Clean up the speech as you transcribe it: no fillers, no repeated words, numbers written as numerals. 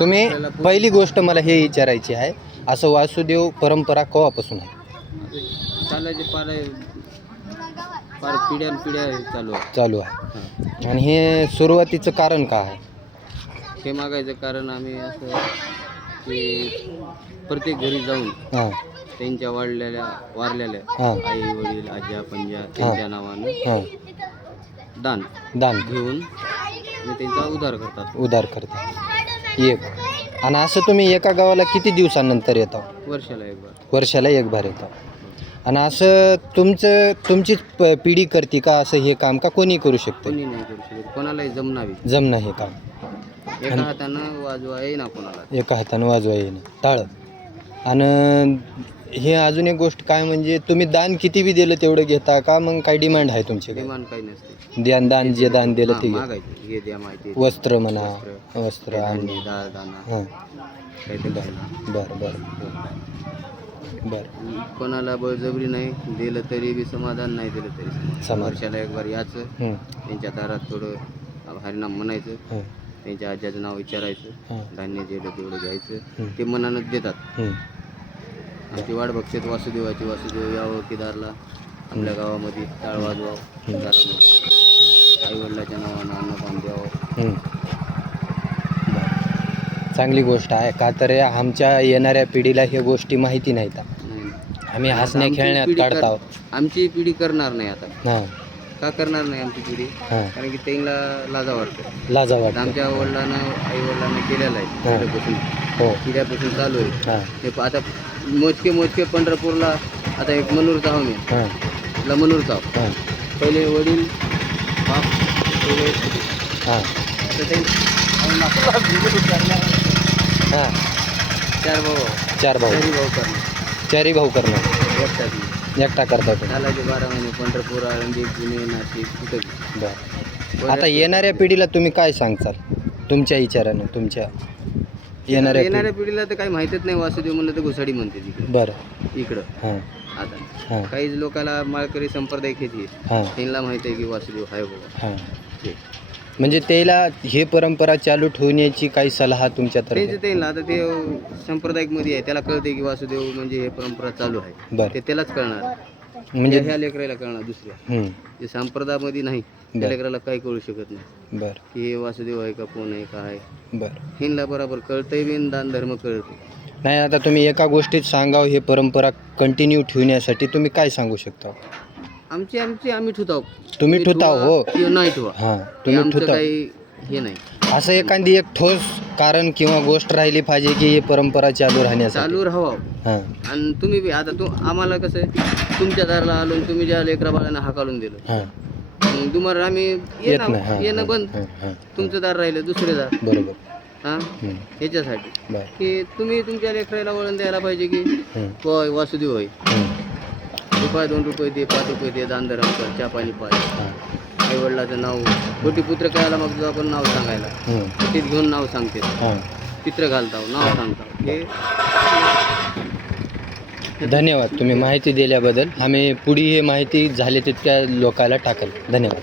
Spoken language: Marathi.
तुम्ही पहिली गोष्ट मला हे विचारायची आहे, असं वासुदेव परंपरा केव्हापासून आहे? चालायचे फार पिढ्यान पिढ्या चालू आहे. आणि हे सुरुवातीचं कारण काय आहे? हे मागायचं कारण आम्ही असं की प्रत्येक घरी जाऊन हां त्यांच्या वारलेल्या हां आई वडील आज्या पंजा त्यांच्या नावानं हां दान दान घेऊन मी त्यांचा उद्धार करता एक. आणि असं तुम्ही एका गावाला किती दिवसानंतर येता? वर्षाला एक बार येता. आणि असं तुमचीच पिढी करते का असं हे काम, का कोणी करू शकतं? कोणी नाही करू शकत, कोणालाही जमणं हे काम एका हातानं वाजवा येईना कोणाला. एका हातानं वाजवा येईना टाळं. आणि हे अजून एक गोष्ट काय म्हणजे तुम्ही दान किती बी दिलं तेवढं घेता का, मग काय डिमांड आहे तुमची? डिमांड काही नसते. दान जे दान दिलं ते मागायचं, हे द्या माहिती, वस्त्र म्हणा, वस्त्र आणि डाळ दाना हां काहीतरी द्यायला. बरं कोणाला बळजबरी नाही दिलं तरी बी समाधान, नाही दिलं तरी समाधान. वर्षाला एक बार याचं, त्यांच्या दारात थोडं हरिनाम म्हणायचं, त्यांच्या आज्याचं नाव विचारायचं, धान्य दिलं तेवढं घ्यायचं, ते मनानं देतात. आणि ती वाट बघतात वासुदेवाची, वासुदेव यावं केदारला आपल्या गावामध्ये, टाळ वाजवावं दारामध्ये, आई वडिलाच्या नावानं अन्नदान द्यावं. चांगली गोष्ट आहे. का तर आमच्या येणाऱ्या पिढीला ह्या गोष्टी माहिती नाहीत. आम्ही हसण्या खेळण्यात काढतो. आमची पिढी करणार नाही आता. हां का करणार नाही आमची पिढी? कारण की त्यांना लाजा वाटतं. आमच्या आई वडिलांना केलेलं आहे पिढ्यापासून चालू आहे. हे आता मोजके पंढरपूरला आता एक मनूर जाव मी तुला मनूर जाव पहिले वडील बाप चारही भाऊ करणार एकटा करतात. चालायचे 12 महिने पंढरपूर, आळंदी, पुणे, नाशिक कुठं. बरं, आता येणाऱ्या पिढीला तुम्ही काय सांगचाल तुमच्या विचारानं? तुमच्या येणाऱ्या पिढीला तर काही माहितीच नाही. वासुदेव म्हणलं तर घुसाडी म्हणते तिकडे. बरं इकडं आता काही लोकांना माळकरी संप्रदाय घेते, त्यांना माहिती आहे की वासुदेव आहे बाबा. म्हणजे त्याला हे परंपरा चालू ठेवण्याची काही सल्ला तुमच्या त्यांना आता ते सांप्रदायिक मध्ये आहे, त्याला कळते की वासुदेव म्हणजे हे परंपरा चालू आहे. बरं, ते त्यालाच कळणार, म्हणजे ह्या लेकराला कळणार. दुसऱ्या जे संप्रदायामध्ये नाही त्या लेकराला काही कळू शकत नाही. बरं, की हे वासुदेव आहे का, कोण आहे, काय. बरं, हिंदला बरोबर कळतंय बी, दान धर्म कळते नाही. आता तुम्ही एका गोष्टीत सांगावं, हे परंपरा कंटिन्यू ठेवण्यासाठी तुम्ही काय सांगू शकता? आम्ही ठुताव. तुम्ही ठुताव हो, नाही ठुवा. हां तुम्ही ठुताव. काही हे नाही. असं एखादी एक ठोस कारण किंवा गोष्ट राहिली पाहिजे की ही परंपरा चालू राहण्यासाठी. चालू राहावं. आणि तुम्ही बी आता आम्हाला कसं आहे, तुमच्या दाराला आलो आणि तुम्ही ज्या लेकरा बाळांना हाकालून दिलं, तुम्हाला आम्ही येणं बंद. तुमचं दार राहिलं दुसरे दार. बरोबर. ह्याच्यासाठी की तुम्ही तुमच्या लेकराला वळण द्यायला पाहिजे की वासुदेव होय, रुपये 2 रुपये दे, 5 रुपये दे, दान धर्म कर, चहा पाणी पाय. आई वडिलाचं नाव, कोटी पुत्र कळायला मग तुझं आपण नाव सांगायला तिथे घेऊन नाव सांगते, चित्र घालताव, नाव सांगताव. हे धन्यवाद तुम्ही माहिती दिल्याबद्दल. आम्ही पुढे हे माहिती झाली तितक्या लोकांना टाकल. धन्यवाद.